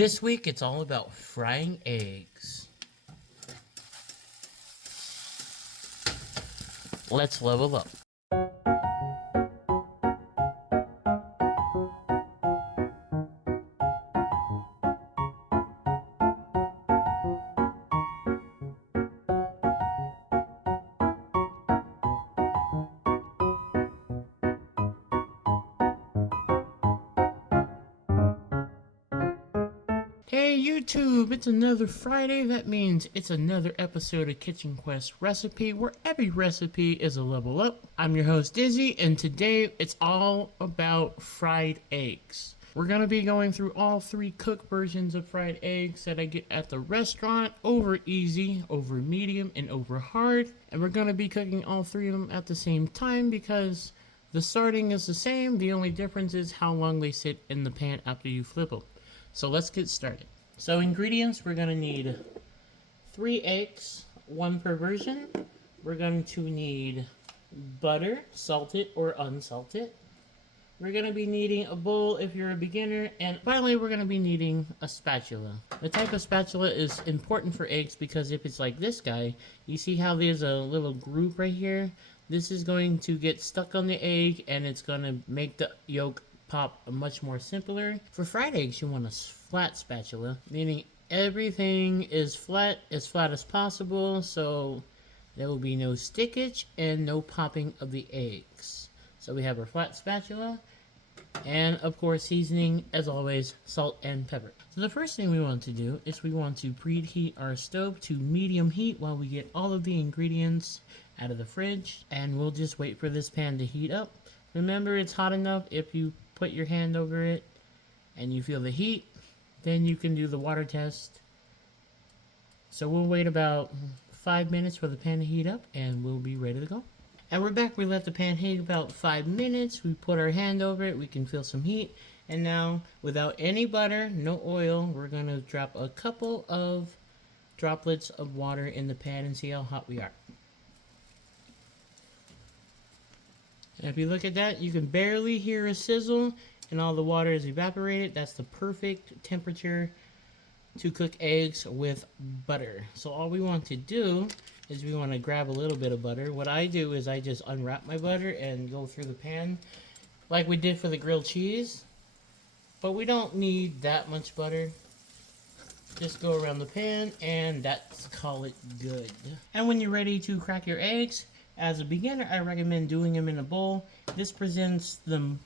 This week it's all about frying eggs. Let's level up. Hey YouTube, it's another Friday. That means it's another episode of Kitchen Quest Recipe, where every recipe is a level up. I'm your host Dizzy, and today it's all about fried eggs. We're going to be going through all three cooked versions of fried eggs that I get at the restaurant, over easy, over medium, and over hard. And we're going to be cooking all three of them at the same time because the starting is the same. The only difference is how long they sit in the pan after you flip them. So let's get started. So ingredients, we're going to need 3 eggs, 1 per version. We're going to need butter, salted or unsalted. We're going to be needing a bowl if you're a beginner. And finally, we're going to be needing a spatula. The type of spatula is important for eggs because if it's like this guy, you see how there's a little groove right here? This is going to get stuck on the egg and it's going to make the yolk pop much more simpler. For fried eggs, you want a flat spatula, meaning everything is flat as possible, so there will be no stickage and no popping of the eggs. So we have our flat spatula, and of course seasoning, as always, salt and pepper. So the first thing we want to do is we want to preheat our stove to medium heat while we get all of the ingredients out of the fridge, and we'll just wait for this pan to heat up. Remember, it's hot enough if you put your hand over it and you feel the heat, then you can do the water test. So we'll wait about 5 minutes for the pan to heat up and we'll be ready to go. And we're back. We let the pan heat about 5 minutes. We put our hand over it. We can feel some heat. And now, without any butter, no oil, we're going to drop a couple of droplets of water in the pan and see how hot we are. And if you look at that, you can barely hear a sizzle and all the water is evaporated. That's the perfect temperature to cook eggs with butter. So all we want to do is we want to grab a little bit of butter. What I do is I just unwrap my butter and go through the pan like we did for the grilled cheese. But we don't need that much butter. Just go around the pan and that's call it good. And when you're ready to crack your eggs, as a beginner, I recommend doing them in a bowl. This prevents them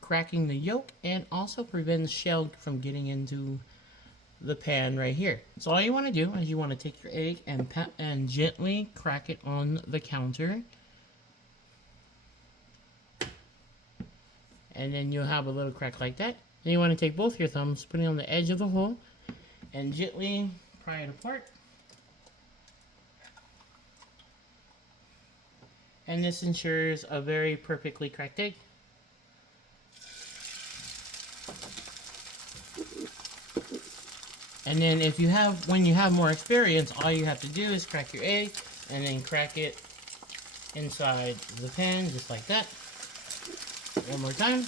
cracking the yolk and also prevents shell from getting into the pan right here. So all you want to do is you want to take your egg and gently crack it on the counter. And then you'll have a little crack like that. Then you want to take both your thumbs, put it on the edge of the hole, and gently pry it apart. And this ensures a very perfectly cracked egg. And then when you have more experience, all you have to do is crack your egg and then crack it inside the pan, just like that. One more time.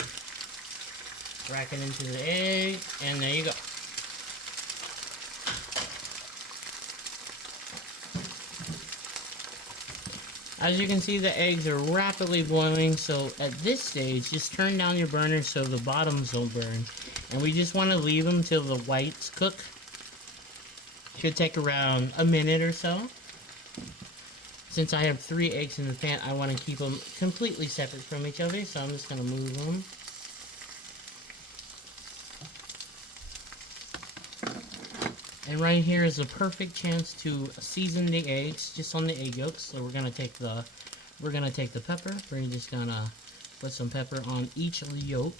Crack it into the egg, and there you go. As you can see, the eggs are rapidly boiling, so at this stage, just turn down your burner so the bottoms don't burn. And we just want to leave them till the whites cook. Should take around a minute or so. Since I have 3 eggs in the pan, I want to keep them completely separate from each other, so I'm just going to move them. And right here is a perfect chance to season the eggs just on the egg yolks. So we're gonna take the pepper. We're just gonna put some pepper on each of the yolk.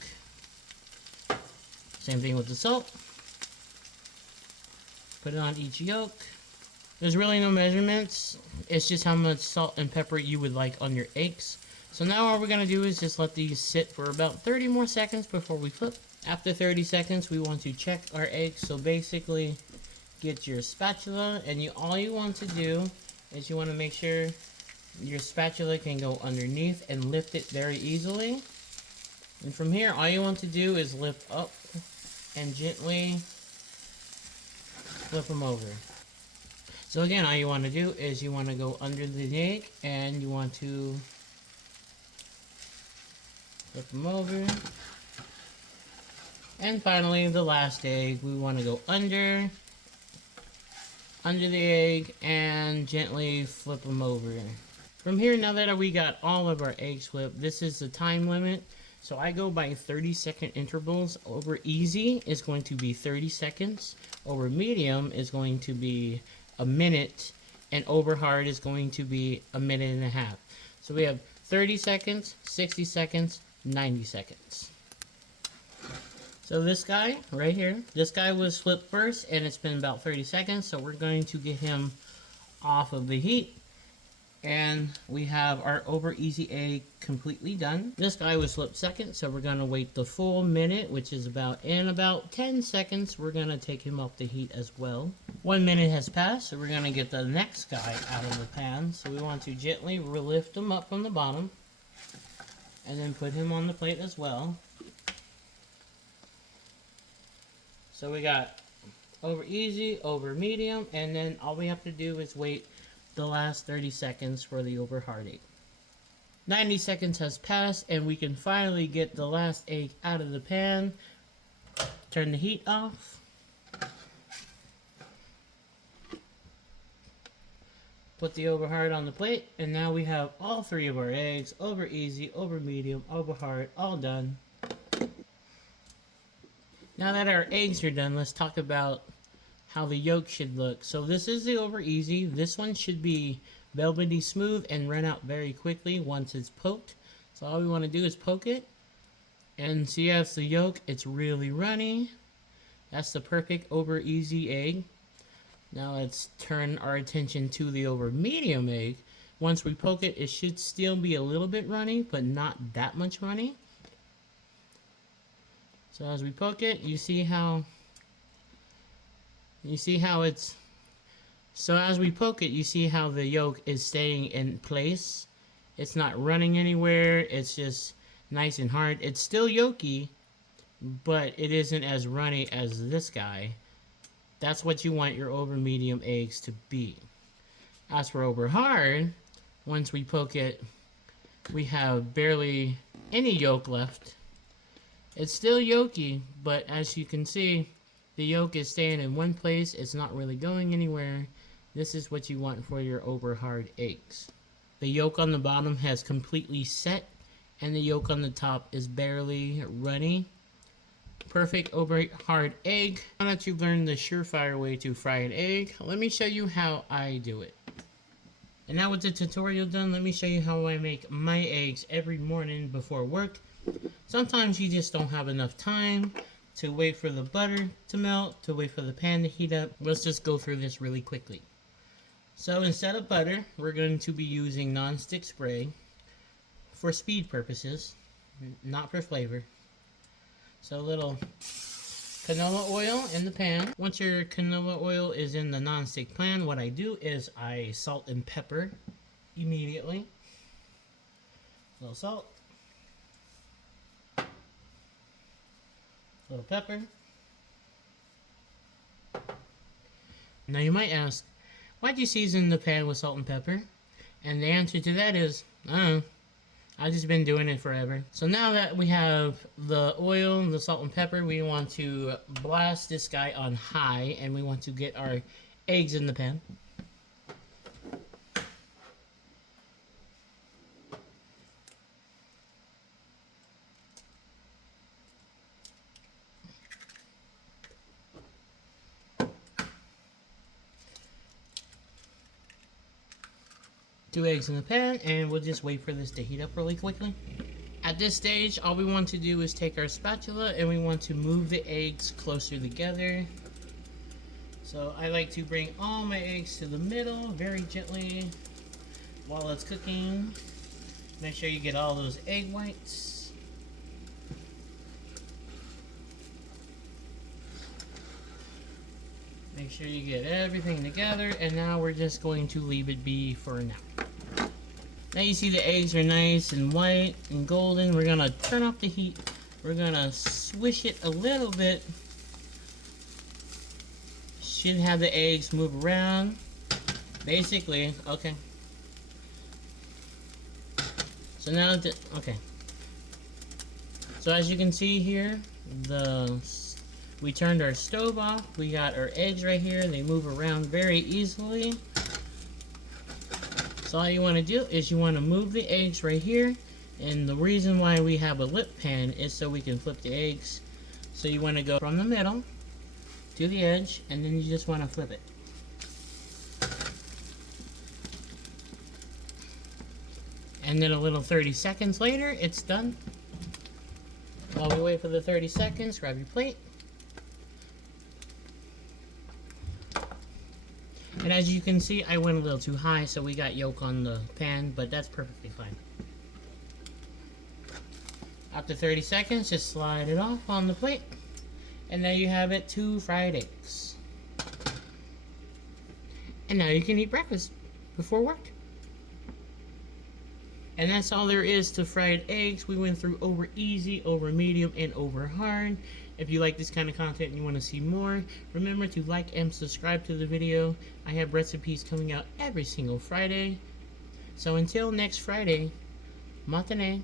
Same thing with the salt. Put it on each yolk. There's really no measurements. It's just how much salt and pepper you would like on your eggs. So now all we're gonna do is just let these sit for about 30 more seconds before we flip. After 30 seconds, we want to check our eggs. So basically, get your spatula, and all you want to do is you want to make sure your spatula can go underneath and lift it very easily. And from here, all you want to do is lift up and gently flip them over. So again, all you want to do is you want to go under the egg and you want to flip them over. And finally, the last egg, we want to go under the egg and gently flip them over. From here, now that we got all of our eggs flipped, this is the time limit. So I go by 30-second intervals. Over easy is going to be 30 seconds. Over medium is going to be a minute. And over hard is going to be a minute and a half. So we have 30 seconds, 60 seconds, 90 seconds. So this guy right here, this guy was flipped first and it's been about 30 seconds. So we're going to get him off of the heat. And we have our over easy egg completely done. This guy was flipped second, so we're gonna wait the full minute, which is about 10 seconds. We're gonna take him off the heat as well. 1 minute has passed, so we're gonna get the next guy out of the pan. So we want to gently lift him up from the bottom and then put him on the plate as well. So we got over easy, over medium, and then all we have to do is wait the last 30 seconds for the over hard egg. 90 seconds has passed and we can finally get the last egg out of the pan. Turn the heat off. Put the over hard on the plate, and now we have all three of our eggs, over easy, over medium, over hard, all done. Now that our eggs are done, let's talk about how the yolk should look. So this is the over easy. This one should be velvety smooth and run out very quickly once it's poked. So all we want to do is poke it and see as the yolk, it's really runny. That's the perfect over easy egg. Now let's turn our attention to the over medium egg. Once we poke it, it should still be a little bit runny, but not that much runny. So as we poke it, you see how it's, so as we poke it, you see how the yolk is staying in place. It's not running anywhere. It's just nice and hard. It's still yolky, but it isn't as runny as this guy. That's what you want your over medium eggs to be. As for over hard, once we poke it, we have barely any yolk left. It's still yolky, but as you can see, the yolk is staying in one place. It's not really going anywhere. This is what you want for your over hard eggs. The yolk on the bottom has completely set, and the yolk on the top is barely runny. Perfect over hard egg. Now that you've learned the surefire way to fry an egg, let me show you how I do it. And now with the tutorial done, let me show you how I make my eggs every morning before work. Sometimes you just don't have enough time to wait for the butter to melt, to wait for the pan to heat up. Let's just go through this really quickly. So instead of butter, we're going to be using non-stick spray for speed purposes, not for flavor. So a little canola oil in the pan. Once your canola oil is in the non-stick pan, what I do is I salt and pepper immediately. A little salt. A little pepper. Now you might ask, why'd you season the pan with salt and pepper? And the answer to that is, I don't know. I've just been doing it forever. So now that we have the oil, the salt and pepper, we want to blast this guy on high, and we want to get our eggs in the pan. Two eggs in the pan, and we'll just wait for this to heat up really quickly. At this stage, all we want to do is take our spatula and we want to move the eggs closer together. So I like to bring all my eggs to the middle very gently while it's cooking. Make sure you get all those egg whites. Make sure you get everything together, and now we're just going to leave it be for now. Now you see the eggs are nice and white and golden. We're gonna turn off the heat. We're gonna swish it a little bit. should have the eggs move around. Basically, okay. So now, okay. So as you can see here, we turned our stove off. We got our eggs right here. They move around very easily. So all you want to do is you want to move the eggs right here. And the reason why we have a lip pan is so we can flip the eggs. So you want to go from the middle to the edge, and then you just want to flip it. And then a little 30 seconds later, it's done. While we wait for the 30 seconds, grab your plate. And as you can see, I went a little too high, so we got yolk on the pan, but that's perfectly fine. After 30 seconds, just slide it off on the plate. And there you have it, 2 fried eggs. And now you can eat breakfast before work. And that's all there is to fried eggs. We went through over easy, over medium, and over hard. If you like this kind of content and you want to see more, remember to like and subscribe to the video. I have recipes coming out every single Friday. So until next Friday, matane.